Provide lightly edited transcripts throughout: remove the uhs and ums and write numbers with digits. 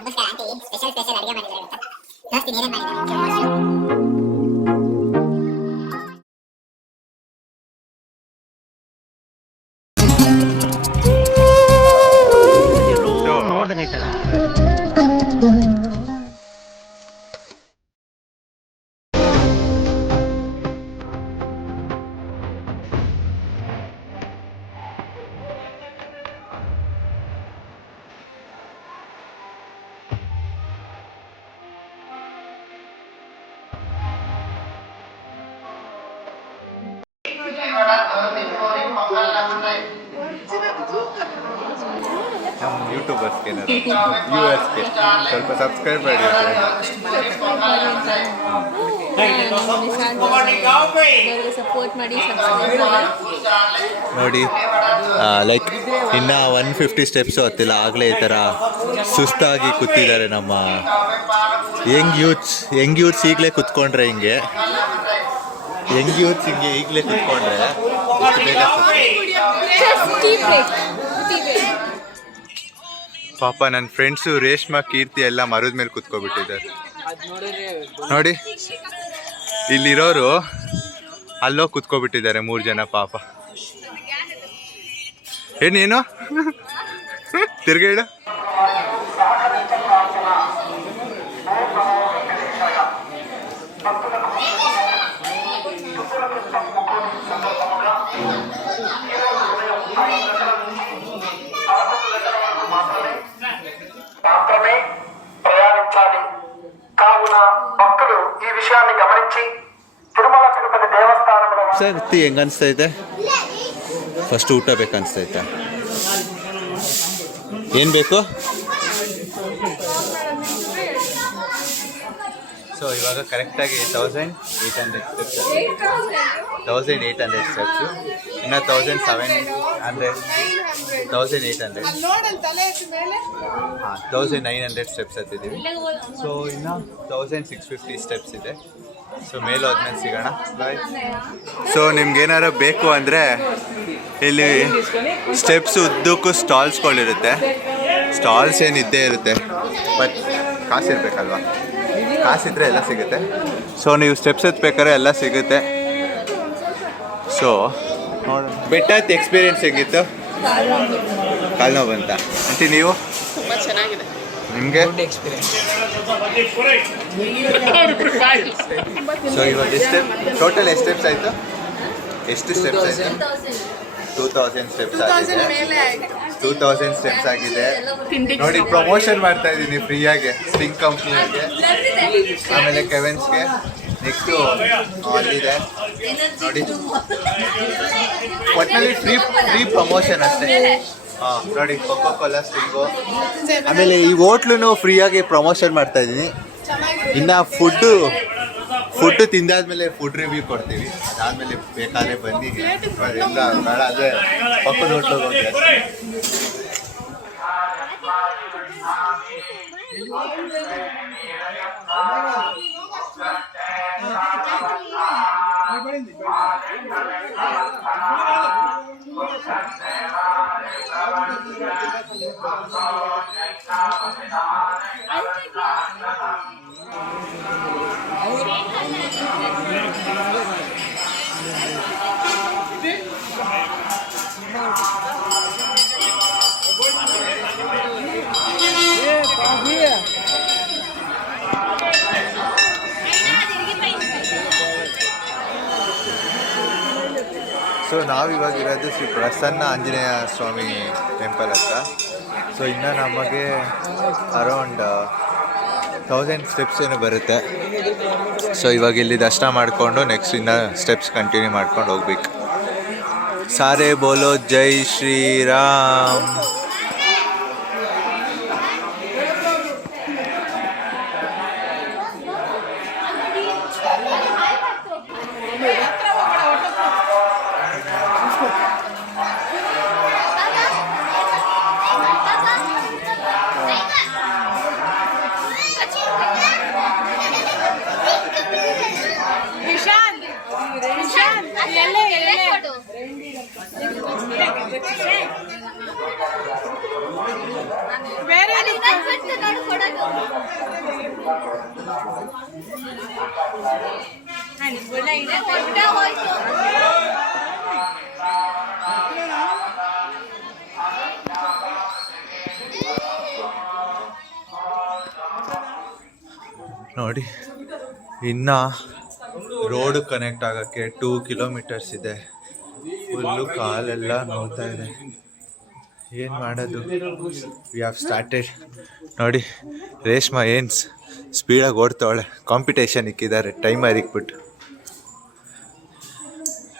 ನಮಸ್ಕಾರ aunty special ಅಡುಗೆ ಮಾಡಿದ್ದಾರೆ ಗೊತ್ತಾ ತೋರಿಸ್ತೀನಿ ಏನೇನು ಮಾಡಿದ್ದಾರೆ ನೋಡ್ದಂಗೈತಲ್ಲ. ನಮ್ಮ ಯೂಟ್ಯೂಬರ್ಸ್ಗೆ ವ್ಯೂವರ್ಸ್ಗೆ ಸ್ವಲ್ಪ ಸಬ್ಸ್ಕ್ರೈಬ್ ಮಾಡಿ. ಸಪೋರ್ಟ್ ಮಾಡಿ ನೋಡಿ ಲೈಕ್ ಇನ್ನು 150 ಸ್ಟೆಪ್ಸು ಹತ್ತಿಲ್ಲ, ಆಗಲೇ ಈ ಥರ ಸುಸ್ತಾಗಿ ಕೂತಿದ್ದಾರೆ ನಮ್ಮ ಯಂಗ್ ಯೂತ್ಸ್ ಈಗಲೇ ಕೂತ್ಕೊಂಡ್ರೆ ಹಿಂಗೆ ಈಗಲೇ ಕೂತ್ಕೊಂಡ್ರೆ ಇಷ್ಟು ಬೇಗ ಪಾಪ ನನ್ನ ಫ್ರೆಂಡ್ಸು ರೇಷ್ಮಾ ಕೀರ್ತಿ ಎಲ್ಲ ಮರದ ಮೇಲೆ ಕೂತ್ಕೊಬಿಟ್ಟಿದ್ದಾರೆ ನೋಡಿ. ಇಲ್ಲಿರೋರು ಅಲ್ಲೋ ಕೂತ್ಕೊಬಿಟ್ಟಿದ್ದಾರೆ 3 ಜನ ಪಾಪ. ಏನೇನು ತಿರ್ಗೇಳು మాత్రమే ప్రయాణించాలి. కావున భక్తులు ఈ విషయాన్ని గమనించి తిరుమల తిరుపతి దేవస్థానంలో ಸರ್ ಹೆಂಗ ಅನಿಸ್ತೈತೆ? ಫಸ್ಟ್ ಊಟ ಬೇಕನ್ಸ್ತೈತೆ. ಏನು ಬೇಕು? ಸೊ ಇವಾಗ ಕರೆಕ್ಟಾಗಿ 1800 ಸ್ಟೆಪ್ಸ್, 1800 ಸ್ಟೆಪ್ಸು, ಇನ್ನು 1700, 1800, ಹಾಂ 1900 ಸ್ಟೆಪ್ಸ್ ಹತ್ತಿದ್ದೀವಿ. ಸೊ ಇನ್ನು 1650 ಸ್ಟೆಪ್ಸ್ ಇದೆ. ಸೊ ಮೇಲೆ ಹೋದ್ಮೇಲೆ ಸಿಗೋಣ. ಬಾಯ್. ಸೊ ನಿಮ್ಗೇನಾರ ಬೇಕು ಅಂದರೆ ಇಲ್ಲಿ ಸ್ಟೆಪ್ಸ್ ಉದ್ದಕ್ಕೂ ಸ್ಟಾಲ್ಸ್ಗಳಿರುತ್ತೆ. ಸ್ಟಾಲ್ಸ್ ಏನಿದ್ದೇ ಇರುತ್ತೆ, ಬಟ್ ಕಾಸಿರ್ಬೇಕಲ್ವಾ? ಕಾಸಿದ್ರೆ ಎಲ್ಲ ಸಿಗುತ್ತೆ. ಸೊ ನೀವು ಸ್ಟೆಪ್ಸ್ ಎತ್ಬೇಕಾದ್ರೆ ಎಲ್ಲ ಸಿಗುತ್ತೆ. ಸೊ ನೋಡೋಣ. ಬೆಟ್ಟದ ಎಕ್ಸ್ಪೀರಿಯನ್ಸ್ ಹೆಂಗಿತ್ತು? ಕಾಲು ನೋವು ಬಂತ ಅಂತಿ ನೀವು? ತುಂಬ ಚೆನ್ನಾಗಿದೆ. ನಿಮಗೆ? ಸೊ ಇವಾಗ ಟೋಟಲ್ ಎಷ್ಟು ಸ್ಟೆಪ್ಸ್ ಆಯಿತು? ಎಷ್ಟು ಸ್ಟೆಪ್ಸ್ ಆಯಿತು? 2000 ಸ್ಟೆಪ್ಸ್ ಆಗಿದೆ. 2000 ಸ್ಟೆಪ್ಸ್ ಆಗಿದೆ. ನೋಡಿ ಪ್ರಮೋಷನ್ ಮಾಡ್ತಾ ಇದ್ದೀನಿ ಫ್ರೀಯಾಗೆ ಸ್ಟಿಂಗ್ ಕಂಪ್ನಿಗೆ, ಆಮೇಲೆ ಕೆವೆನ್ಸ್ಗೆ. ನೆಕ್ಸ್ಟು ಅಲ್ಲಿದೆ ನೋಡಿ, ಒಟ್ಟಿನಲ್ಲಿ ಫ್ರೀ ಪ್ರಮೋಷನ್ ಅಷ್ಟೇ. ಹಾಂ ನೋಡಿ, ಕೊಕೋ ಕೋಲಾ ಸ್ಟಿಂಗು. ಆಮೇಲೆ ಈ ಹೋಟ್ಲು ಫ್ರೀಯಾಗಿ ಪ್ರಮೋಷನ್ ಮಾಡ್ತಾ ಇದ್ದೀನಿ. ಇನ್ನು ಫುಡ್ಡು ತಿಂದಾದ್ಮೇಲೆ ಫುಡ್ ರಿವ್ಯೂ ಕೊಡ್ತೀವಿ. ಅದಾದಮೇಲೆ ಬೇಕಾದ್ರೆ ಬನ್ನಿ. ಎಲ್ಲ ಬೇಡ ಅಂದರೆ ಪಕ್ಕದ ಹೋಟ್ಲಿಗೆ ಹೋಗಿ ಅಷ್ಟೇ. ಸೊ ನಾವಿವಾಗ ಇರೋದು ಶ್ರೀ ಪ್ರಸನ್ನ ಆಂಜನೇಯ ಸ್ವಾಮಿ ಟೆಂಪಲ್ ಹತ್ರ. ಸೊ ಇನ್ನು ನಮಗೆ ಅರೌಂಡ್ 1000 ಸ್ಟೆಪ್ಸ್ ಏನು ಬರುತ್ತೆ. ಸೊ ಇವಾಗ ಇಲ್ಲಿ ದರ್ಶನ ಮಾಡಿಕೊಂಡು ನೆಕ್ಸ್ಟ್ ಇನ್ನು ಸ್ಟೆಪ್ಸ್ ಕಂಟಿನ್ಯೂ ಮಾಡ್ಕೊಂಡು ಹೋಗ್ಬೇಕು. ಸಾರೆ ಬೋಲೋ ಜೈ ಶ್ರೀರಾಮ್. ನೋಡಿ ಇನ್ನು ರೋಡ್ ಕನೆಕ್ಟ್ ಆಗೋಕ್ಕೆ 2 ಕಿಲೋಮೀಟರ್ಸ್ ಇದೆ. ಫುಲ್ಲು ಕಾಲೆಲ್ಲ ನೋಡ್ತಾ ಇದೆ. ಏನು ಮಾಡೋದು? We have started. ನೋಡಿ ರೇಷ್ಮಾ ಏನು ಸ್ಪೀಡಾಗಿ ಓಡ್ತಾವಳೆ. ಕಾಂಪಿಟೇಷನ್ ಇಕ್ಕಿದ್ದಾರೆ ಟೈಮರ್ ಇಕ್ಬಿಟ್ಟು.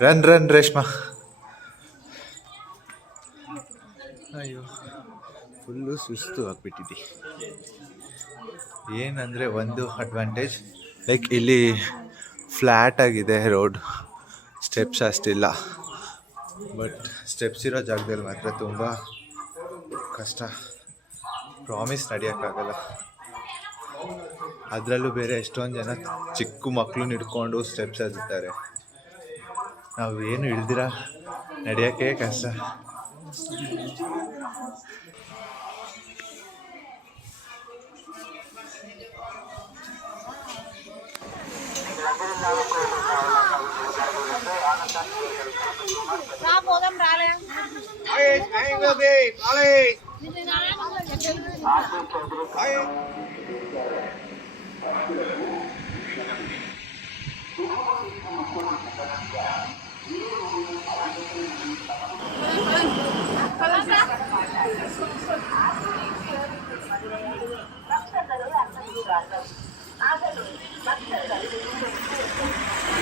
Run run Reshma. ಅಯ್ಯೋ ಫುಲ್ಲು ಸುಸ್ತು ಆಗ್ಬಿಟ್ಟಿದ್ದಿ. ಏನಂದರೆ ಒಂದು ಅಡ್ವಾಂಟೇಜ್, ಲೈಕ್ ಇಲ್ಲಿ ಫ್ಲ್ಯಾಟ್ ಆಗಿದೆ ರೋಡ್, ಸ್ಟೆಪ್ಸ್ ಅಷ್ಟಿಲ್ಲ. ಬಟ್ ಸ್ಟೆಪ್ಸ್ ಇರೋ ಜಾಗದಲ್ಲಿ ಮಾತ್ರ ತುಂಬ ಕಷ್ಟ. ಪ್ರಾಮಿಸ್ ನಡೆಯೋಕ್ಕಾಗಲ್ಲ. ಅದರಲ್ಲೂ ಬೇರೆ ಎಷ್ಟೊಂದು ಜನ ಚಿಕ್ಕ ಮಕ್ಕಳು ಹಿಡ್ಕೊಂಡು ಸ್ಟೆಪ್ಸ್ ಹತ್ತುತ್ತಾರೆ. ನಾವು ಏನು ಇಳ್ದಿರ ನಡೆಯೋಕ್ಕೆ ಕಷ್ಟ.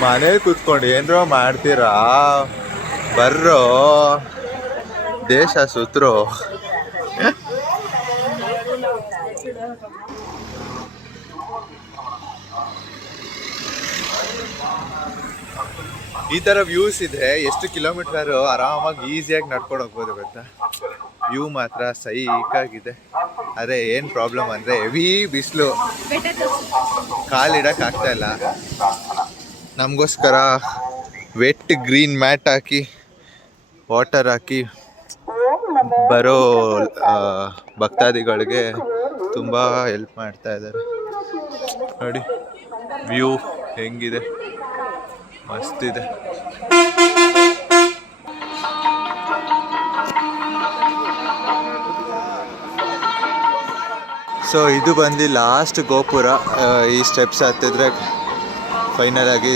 ಮನೇಲಿ ಕೂತ್ಕೊಂಡು ಏನರೋ ಮಾಡ್ತೀರಾ? ಬರ್ರೋ ದೇಶ ಸುತ್ತರೋ. ಈ ಥರ ವ್ಯೂಸ್ ಇದೆ. ಎಷ್ಟು ಕಿಲೋಮೀಟರ್ ಆರಾಮಾಗಿ ಈಸಿಯಾಗಿ ನಡ್ಕೊಂಡು ಹೋಗ್ಬೋದು ಗೊತ್ತಾ. ವ್ಯೂ ಮಾತ್ರ ಸೈಕಾಗಿದೆ. ಅದೇ ಏನು ಪ್ರಾಬ್ಲಮ್ ಅಂದರೆ ಹೆವಿ ಬಿಸಿಲು, ಕಾಲಿಡಕ್ಕೆ ಆಗ್ತಾ ಇಲ್ಲ. ನಮಗೋಸ್ಕರ ವೆಟ್ ಗ್ರೀನ್ ಮ್ಯಾಟ್ ಹಾಕಿ ವಾಟರ್ ಹಾಕಿ ಬರೋ ಭಕ್ತಾದಿಗಳಿಗೆ ತುಂಬ ಹೆಲ್ಪ್ ಮಾಡ್ತಾ ಇದ್ದಾರೆ. ನೋಡಿ ವ್ಯೂ ಹೆಂಗಿದೆ, ಮಸ್ತಿದೆ. ಸೊ ಇದು ಬಂದು ಲಾಸ್ಟ್ ಗೋಪುರ. ಈ ಸ್ಟೆಪ್ಸ್ ಹತ್ತಿದ್ರೆ ಫೈನಲ್ ಆಗಿ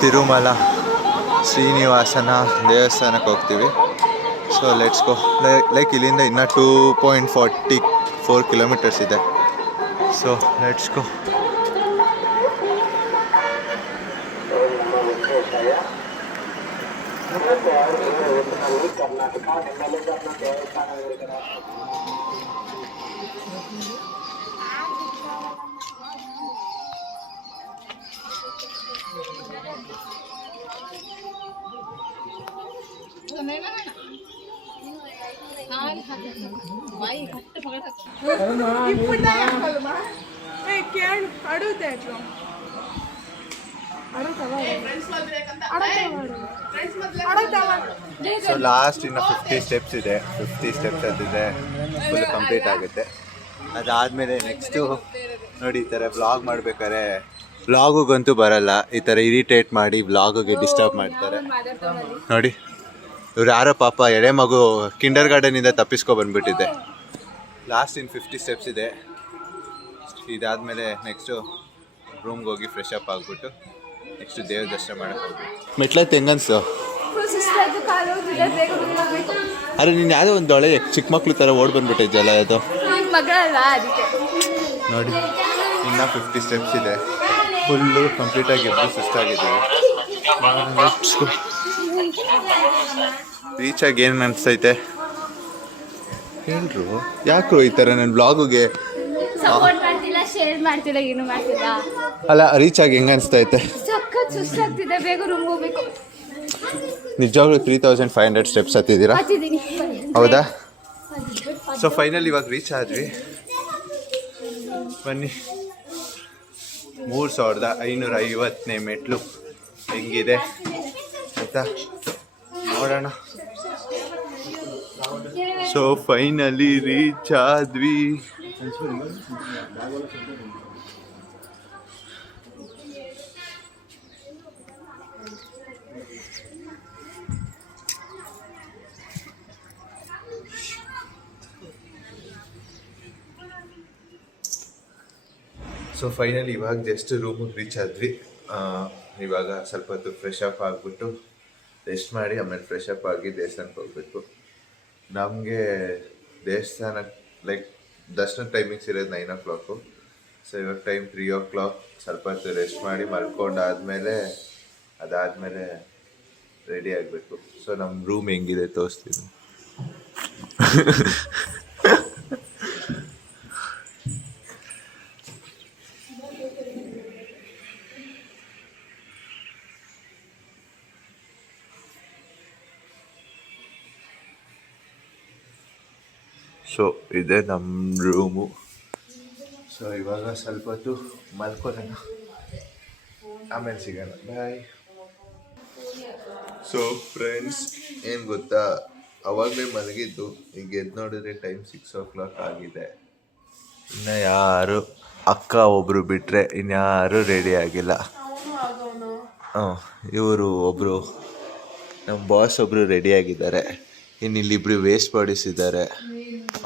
ತಿರುಮಲ ಶ್ರೀನಿವಾಸನ ದೇವಸ್ಥಾನಕ್ಕೆ ಹೋಗ್ತೀವಿ. So let's go. ಲೈಕ್ ಇಲ್ಲಿಂದ ಇನ್ನೂ 2.44 ಕಿಲೋಮೀಟರ್ಸ್ ಇದೆ. So let's go. So last ಇನ್ನು 50 ಸ್ಟೆಪ್ಸ್ ಇದೆ. 50 ಸ್ಟೆಪ್ಸ್ ಅದಿದೆ, ಫುಲ್ ಕಂಪ್ಲೀಟ್ ಆಗುತ್ತೆ. ಅದಾದಮೇಲೆ ನೆಕ್ಸ್ಟು ನೋಡಿ ಈ ಥರ ವ್ಲಾಗ್ ಮಾಡ್ಬೇಕಾದ್ರೆ ವ್ಲಾಗುಗಂತೂ ಬರಲ್ಲ. ಈ ಥರ ಇರಿಟೇಟ್ ಮಾಡಿ ವ್ಲಾಗಿಗೆ ಡಿಸ್ಟರ್ಬ್ ಮಾಡ್ತಾರೆ. ನೋಡಿ ಇವ್ರು ಯಾರೋ ಪಾಪ ಎಳೆ ಮಗು ಕಿಂಡರ್ ಗಾರ್ಡನಿಂದ ತಪ್ಪಿಸ್ಕೊ ಬಂದ್ಬಿಟ್ಟಿದೆ. ಲಾಸ್ಟ್ ಇನ್ನು 50 ಸ್ಟೆಪ್ಸ್ ಇದೆ. ಇದಾದಮೇಲೆ ನೆಕ್ಸ್ಟು ರೂಮ್ಗೆ ಹೋಗಿ ಫ್ರೆಶ್ ಅಪ್ ಆಗಿಬಿಟ್ಟು ನೆಕ್ಸ್ಟು ದೇವ್ರ ದರ್ಶನ ಮಾಡೋಕ್ಕೆ ಹೋಗ್ಬೇಕು. ಮೆಟ್ಲತ್ತು ಹೆಂಗನ್ಸು? ಅರೆ ನೀನು ಯಾವುದೋ ಒಂದು ಒಳ್ಳೆ ಚಿಕ್ಕ ಮಕ್ಳು ಥರ ಓಡ್ ಬಂದ್ಬಿಟ್ಟಿದ್ಯಲ್ಲ ಅದು. ನೋಡಿ ಇನ್ನೂ 50 ಸ್ಟೆಪ್ಸ್ ಇದೆ. ಫುಲ್ಲು ಕಂಪ್ಲೀಟಾಗಿ ಎದ್ದು ಸುಸ್ತಾಗಿದ್ದೀವಿ. ರೀಚಾಗಿ ಏನು ಅನಿಸ್ತೈತೆ ಹೇಳ್ರು? ಯಾಕ್ರು ಈ ಥರ ನನ್ನ ಬ್ಲಾಗುಗೆ ಅಲ್ಲ ರೀಚ್ ಆಗಿ ಹೆಂಗೆ ಅನಿಸ್ತೈತೆ? ನಿಜವಾಗ್ಲೂ 3500 ಸ್ಟೆಪ್ಸ್ ಹತ್ತಿದ್ದೀರಾ? ಹೌದಾ? ಸೊ ಫೈನಲ್ ಇವಾಗ ರೀಚ್ ಆದ್ವಿ. ಬನ್ನಿ 3550ನೇ ಮೆಟ್ಲು ಹೆಂಗಿದೆ ಆಯಿತಾ ನೋಡೋಣ. ಸೊ ಫೈನಲಿ ರೀಚ್ ಆದ್ವಿ. ಸೊ ಫೈನಲಿ ಇವಾಗ ಜಸ್ಟ್ ರೂಮಿಗೆ ರೀಚ್ ಆದ್ವಿ. ಇವಾಗ ಸ್ವಲ್ಪ ಹೊತ್ತು ಫ್ರೆಶ್ ಅಪ್ ಆಗಿಬಿಟ್ಟು ರೆಸ್ಟ್ ಮಾಡಿ ಆಮೇಲೆ ಫ್ರೆಶ್ ಅಪ್ ಆಗಿ ದೇವಸ್ಥಾನಕ್ಕೆ ಹೋಗ್ಬೇಕು. ನಮಗೆ ದೇವಸ್ಥಾನ ಲೈಕ್ ದರ್ಶನ ಟೈಮಿಂಗ್ಸ್ ಇರೋದು 9 o'clock. ಸೊ ಇವಾಗ ಟೈಮ್ 3 o'clock. ಸ್ವಲ್ಪ ಹೊತ್ತು ರೆಸ್ಟ್ ಮಾಡಿ ಮಲ್ಕೊಂಡಾದ್ಮೇಲೆ ಅದಾದಮೇಲೆ ರೆಡಿ ಆಗಬೇಕು. ಸೊ ನಮ್ಮ ರೂಮ್ ಹೆಂಗಿದೆ ತೋರಿಸ್ತೀನಿ. ಸೊ ಇದೆ ನಮ್ಮ ರೂಮು. ಸೊ ಇವಾಗ ಸ್ವಲ್ಪ ಹೊತ್ತು ಮಲ್ಕೊಳ್ಳೋಣ, ಆಮೇಲೆ ಸಿಗೋಣ. ಬಾಯ್. ಸೊ ಫ್ರೆಂಡ್ಸ್, ಏನು ಗೊತ್ತಾ, ಅವಾಗಲೇ ಮಲಗಿದ್ದು, ಈಗ ಎದ್ದು ನೋಡಿದ್ರೆ ಟೈಮ್ 6 o'clock ಆಗಿದೆ. ಇನ್ನು ಯಾರು ಅಕ್ಕ ಒಬ್ಬರು ಬಿಟ್ಟರೆ ಇನ್ಯಾರೂ ರೆಡಿ ಆಗಿಲ್ಲ. ಇವರು ಒಬ್ಬರು ನಮ್ಮ ಬಾಸ್ ಒಬ್ಬರು ರೆಡಿ ಆಗಿದ್ದಾರೆ. ಇನ್ನು ಇಲ್ಲಿಬ್ರು ವೇಸ್ಟ್ ಬಾಡೀಸ್ ಇದ್ದಾರೆ,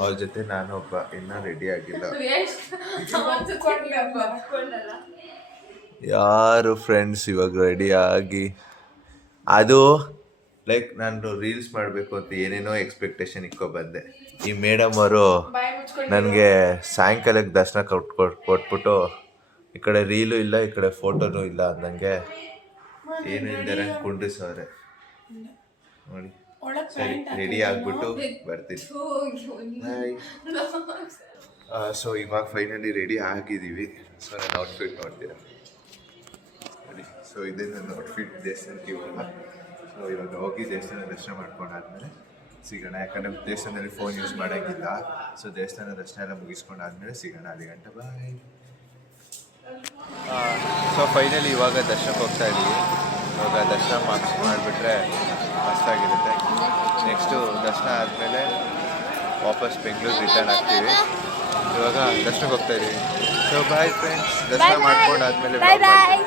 ಅವ್ರ ಜೊತೆ ನಾನೊಬ್ಬ ಇನ್ನೂ ರೆಡಿ ಆಗಿಲ್ಲ. ಯಾರು ಫ್ರೆಂಡ್ಸ್ ಇವಾಗ ರೆಡಿ ಆಗಿ, ಅದು ಲೈಕ್ ನಾನು ರೀಲ್ಸ್ ಮಾಡಬೇಕು ಅಂತ ಏನೇನೋ ಎಕ್ಸ್ಪೆಕ್ಟೇಷನ್ ಬಂದೆ. ಈ ಮೇಡಮ್ ಅವರು ನನಗೆ ಸಾಯಂಕಾಲಕ್ಕೆ ದರ್ಶನ ಕೊಟ್ಬಿಟ್ಟು ಈ ಕಡೆ ರೀಲು ಇಲ್ಲ, ಈ ಕಡೆ ಫೋಟೋನೂ ಇಲ್ಲ ಅಂದಂಗೆ ಏನು ಇಲ್ದಾರೆ ಕುಂಡಿಸವ್ರೆ ನೋಡಿ. ಸರಿ, ರೆಡಿ ಆಗಿಬಿಟ್ಟು ಬರ್ತೀನಿ. ಸೊ ಇವಾಗ ಫೈನಲಿ ರೆಡಿ ಆಗಿದ್ದೀವಿ. ಸೊ ನನ್ನ ಔಟ್ಫಿಟ್ ನೋಡ್ತೀರಾ ನೋಡಿ. ಸೊ ಇದೇ ನನ್ನ ಔಟ್ಫಿಟ್ ದೇವಸ್ಥಾನಕ್ಕೆ ಇವಾಗ. ಸೊ ಇವಾಗ ಹೋಗಿ ದೇವಸ್ಥಾನ ದರ್ಶನ ಮಾಡ್ಕೊಂಡಾದ್ಮೇಲೆ ಸಿಗೋಣ. ಯಾಕಂದರೆ ದೇವಸ್ಥಾನದಲ್ಲಿ ಫೋನ್ ಯೂಸ್ ಮಾಡೋಂಗಿಲ್ಲ. ಸೊ ದೇವಸ್ಥಾನ ದರ್ಶನ ಎಲ್ಲ ಮುಗಿಸ್ಕೊಂಡಾದ್ಮೇಲೆ ಸಿಗೋಣ. ಅಲ್ಲಿ ಗಂಟೆ ಬಾಯ್. ಸೊ ಫೈನಲಿ ಇವಾಗ ದರ್ಶನಕ್ಕೆ ಹೋಗ್ತಾ ಇದ್ದೀವಿ. ಇವಾಗ ದರ್ಶನ ಮಾಡಿಬಿಟ್ರೆ ಮಸ್ತಾಗಿರುತ್ತೆ. ನೆಕ್ಸ್ಟು ದರ್ಶನ ಆದಮೇಲೆ ವಾಪಸ್ ಬೆಂಗಳೂರು ರಿಟರ್ನ್ ಆಗ್ತೀವಿ. ಇವಾಗ ದರ್ಶನಕ್ಕೆ ಹೋಗ್ತಾ ಇದ್ದೀವಿ. ಸೊ ಬಾಯ್ ಫ್ರೆಂಡ್ಸ್, ದರ್ಶನ ಮಾಡ್ಕೊಂಡಾದ್ಮೇಲೆ ಬಾಯ್.